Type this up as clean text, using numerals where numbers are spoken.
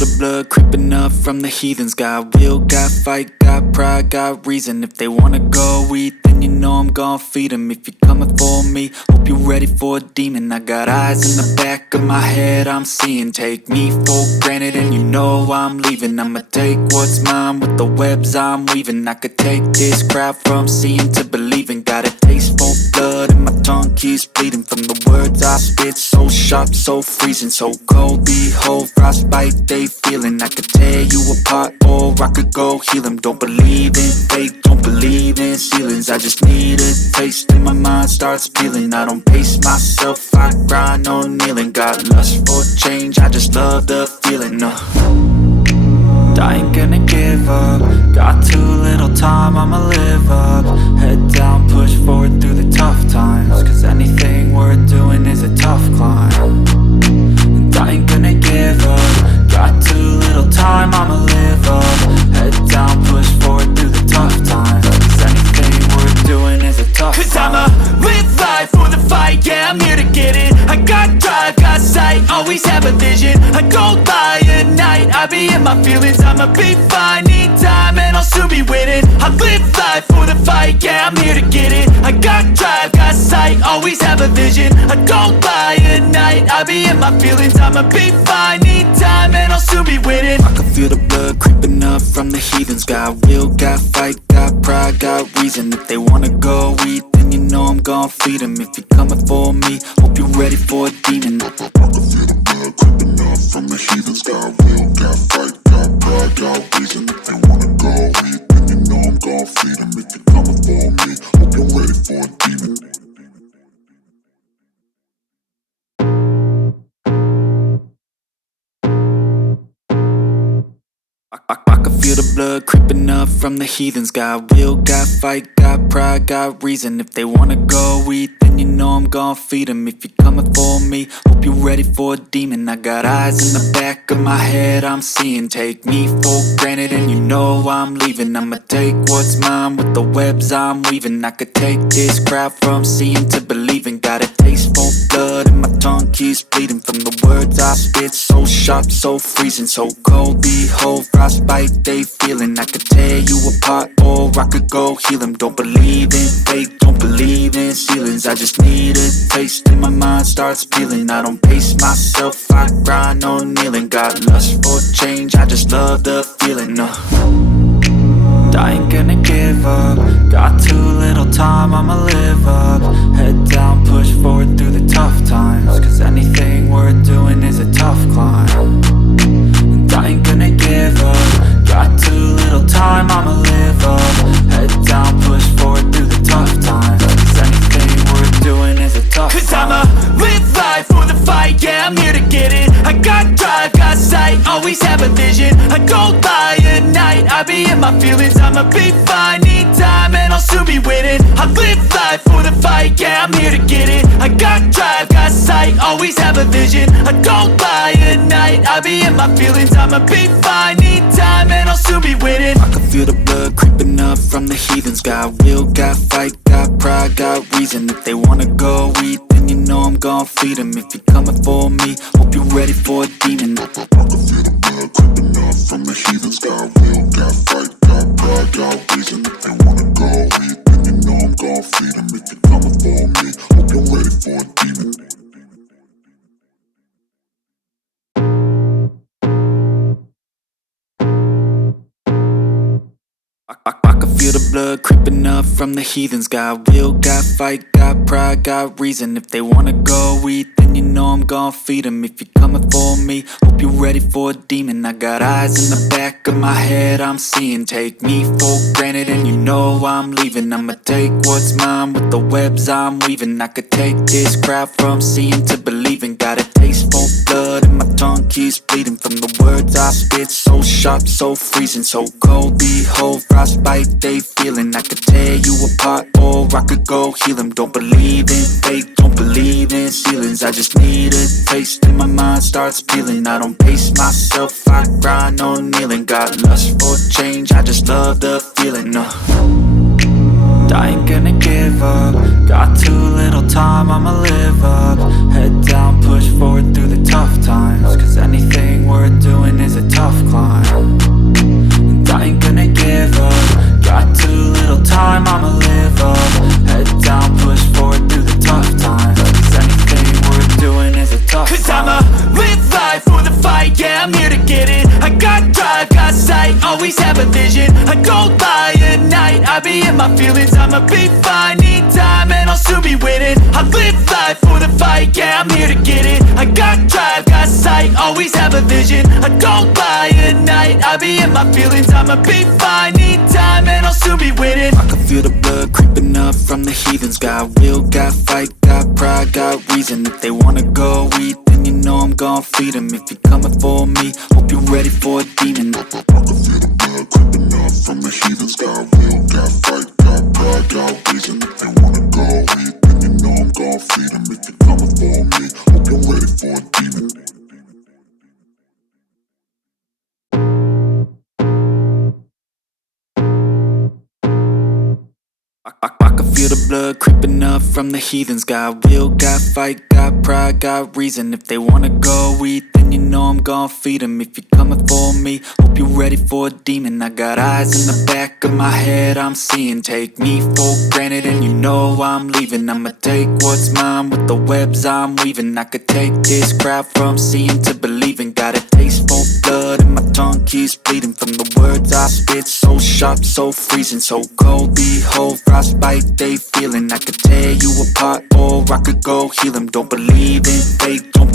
the blood creeping up from the heathens. Got will, got fight, got pride, got reason. If they wanna go eat, then you know I'm gon' feed them. If you're coming for me, hope you're ready for a demon. I got eyes in the back of my head, I'm seeing. Take me for granted and you know I'm leaving. I'ma take what's mine with the webs I'm weaving. I could take this crowd from seeing to believing. Got a taste for blood and my tongue keeps bleeding from the words I spit. So sharp, so freezing, so cold. Behold, frostbite they feeling. I could tear you apart or I could go heal them. Don't believe in fate, don't believe in ceilings. I just need a taste and my mind starts peeling. I don't pace myself, I grind on kneeling. Got lust for change, I just love the feeling. I ain't gonna give up. Got too little time, I'ma live up. Head down, push forward through the tough times. Cause anything worth doing is a tough climb. And I ain't gonna give up. Got too little time, I'ma live up. Head down, push forward through the tough times. Cause anything worth doing is a tough climb. Cause I'ma live life for the fight, yeah, I'm here to get it. I got drive, got sight, always have a vision. I go by at night, I be in my feelings. I'ma be fine, need time and I'll soon be winning. I live life for the fight, yeah, I'm here to get it. I got drive, got sight, always have a vision. I go by at night, I be in my feelings. I'ma be fine, need time and I'll soon be winning. I can feel the blood creeping up from the heathens. Got will, got fight, got pride, got reason. If they wanna go eat, then you know I'm gon' feed them. If you're coming for me, hope you're ready for a demon. I can feel the blood creeping up from the heathens. Got will, got fight, got pride, got reason. If they wanna go eat, then you know I'm gon' feed them. If you're coming for me, hope you're ready for a demon. I can feel the blood creeping up from the heathens. Got will, got fight, got pride, got reason. If they wanna go eat, then you know I'm gon' feed them. If you're coming for me, hope you're ready for a demon. I got eyes in the back of my head, I'm seeing. Take me for granted and you know I'm leaving. I'ma take what's mine with the webs I'm weaving. I could take this crowd from seeing to believing. Got a taste for blood and my tongue keeps bleeding from the words I spit. So sharp, so freezing, so cold. Behold, frostbite they feeling. I could tear you apart or I could go heal them. Don't believe in fate, don't believe in ceilings. I just need a taste and my mind starts peeling. I don't pace myself, I grind on kneeling. Got lust for change, I just love the feeling. I ain't gonna give up. Got too little time, I'ma live up. Head down, push forward through the tough times. Cause anything worth doing is a tough climb. And I ain't gonna give up. Got too little time, I'ma live up. Head down, push forward through the tough times. Cause anything worth doing is a tough climb. Cause I'ma live life for the fight, yeah, I'm here to get it. I got drive, got sight, always have a vision. I go by at night, I be in my feelings. I'ma be fine, need time and I'll soon be winning. I live life for the fight, yeah, I'm here to get it. I got drive, got sight, always have a vision. I go by at night, I be in my feelings. I'ma be fine, need time and I'll soon be winning. I can feel the blood creeping up from the heathens. Got will, got fight, got pride, got reason. If they wanna go eat, then you know I'm gon' feed them. If you're coming for me, hope you're ready for a demon. I can feel the blood creeping up from the heathens. Got will, got fight, got pride, got reason. If they wanna go eat, then you know I'm gon' feed them. If you're coming for me, hope you're ready for a demon. I can feel the blood creeping up from the heathens. Got will, got fight, got pride, got reason. If they wanna go eat, then you know I'm gon' feed them. If you're coming for me, hope you're ready for a demon. I got eyes in the back of my head, I'm seeing. Take me for granted and you know I'm leaving. I'ma take what's mine with the webs I'm weaving. I could take this crowd from seeing to believing. Got a taste for blood and my tongue keeps bleeding from the words I spit. So sharp, so freezing, so cold. Behold, frostbite they feeling. I could tear you apart or I could go heal them. Don't believe in fate, don't believe in ceilings. I just need a taste and my mind starts peeling. I don't pace myself, I grind on kneeling. Got lust for change, I just love the feeling. I ain't gonna give up. Got too little time, I'ma live up. Head down, push forward through the tough times. Cause anything worth doing is a tough always have a vision. I don't lie at night, I be in my feelings. I'ma be fine, need time and I'll soon be winning. I live life for the fight, yeah, I'm here to get it. I got drive, got sight, always have a vision. I don't lie at night, I be in my feelings. I'ma be fine, need time and I'll soon be winning. I can feel the blood creeping up from the heathens. Got will, got fight, got pride, got reason. If they wanna go eat, then you know I'm gon' feed them. If you're coming for me, hope you're ready for a demon. I can feel the blood creeping up from the heathens. Got will, got fight, got pride, got reason. If they wanna go eat, then you know I'm gon' feed them. If you're coming for me, hope you're ready for a demon. I can feel the blood creeping up from the heathens. Got will, got fight, got pride, got reason. If they wanna go eat, then you know I'm gon' feed them. If you're coming for me, hope you're ready for a demon. I got eyes in the back of my head, I'm seeing. Take me for granted and you know I'm leaving. I'ma take what's mine with the webs I'm weaving. I could take this crowd from seeing to believing. Got a taste for blood and my tongue keeps bleeding from the words I spit. So sharp, so freezing, so cold. Behold, frostbite they feeling. I could tear you apart or I could go heal them. Don't believe in fate, don't believe